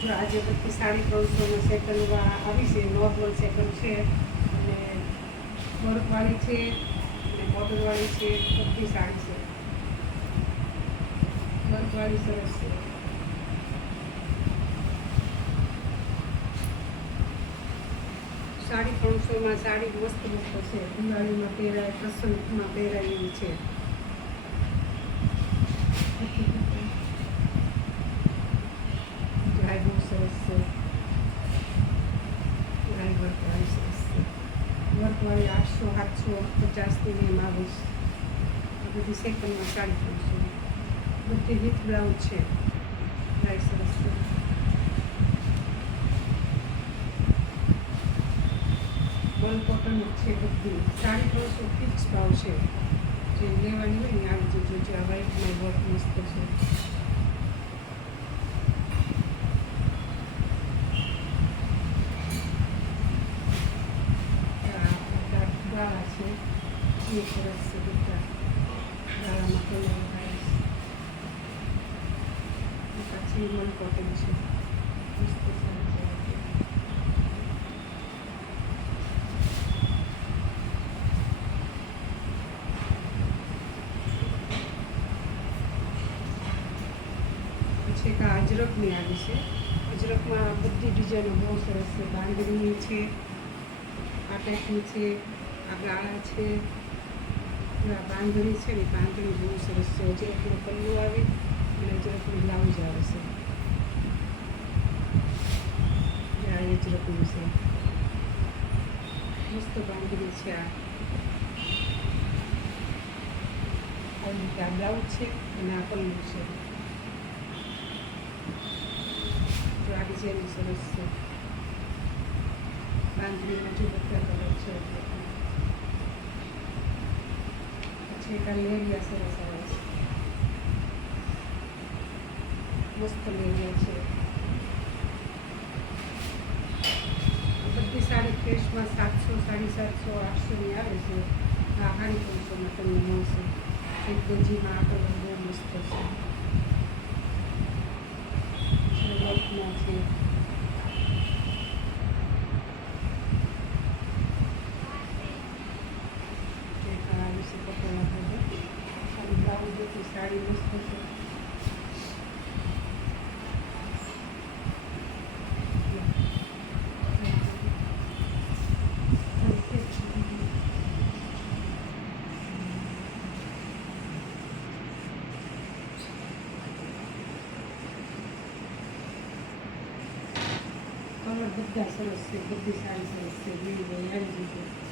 જો આજે બધી સાડી ત્રણસોમાં સેકન્ડમાં આવી છે, નોર્મલ સેકન્ડ છે, અને વર્કવાળી છે, અને બોર્ડરવાળી છે, બધી સાડી છે. વર્કવાળી સરસ છે. સાડી ત્રણસોમાં સાડી મસ્ત મસ્ત છે. દિવાળીમાં પહેરાય પ્રસંગમાં પહેરાય એવી છે ડ્રાય બહુ સરસ છે વર્ક વર્કવાળી સરસ છે વર્કવાળી આઠસો સાતસો પચાસની ને એમ આવે છે બધી સેકન્ડમાં સાડી ત્રણસો બધી વિથ બ્લાઉઝ છે ડ્રાય સરસ છે બોલ કોટન છે બધી સાડી ત્રણસો ફિક્સ ભાવ છે જે લેવાની હોય ને આવી જજો જે આ વ્હાઈટમાં વર્ક મસ્ત છે આ ગાળા છે એ સરસ છે બધા ગાળામાં કલર છે પછી વન કોટન છે છે અજરકની આવી છે અજરકમાં બધી ડિઝાઇનો બહુ સરસ છે બાંધણીની છે આ ટાઈપની છે આ ગાળા છે આ બાંધણી છે ને બાંધણી બહુ સરસ છે. અજરકનું પલ્લું આવે અને અજરકનું બ્લાઉઝ આવે છે. આ અજરકનું છે. મસ્ત બાંધણી છે આ. આ રીતે આ બ્લાઉઝ છે અને આ પલ્લું છે. જો આ ડિઝાઇન સરસ છે. બાંધણીમાં જો બધા કલર છે. આ લેરિયા સરસ આવે છે મસ્ત લેરિયા છે બધી સાડી ફ્રેશમાં સાતસો સાડી સાતસો આઠસોની આવે છે આ સાડી ત્રણસોમાં તમને મળશે એક ગજીમાં આ કલર બહુ મસ્ત છે વર્કમાં છે એક આ આવી છે પટોળા બધા ખાલી બ્લાઉઝ હતી સાડી મસ્ત છે કલર બધા સરસ છે બધી સાડી સરસ છે લીલી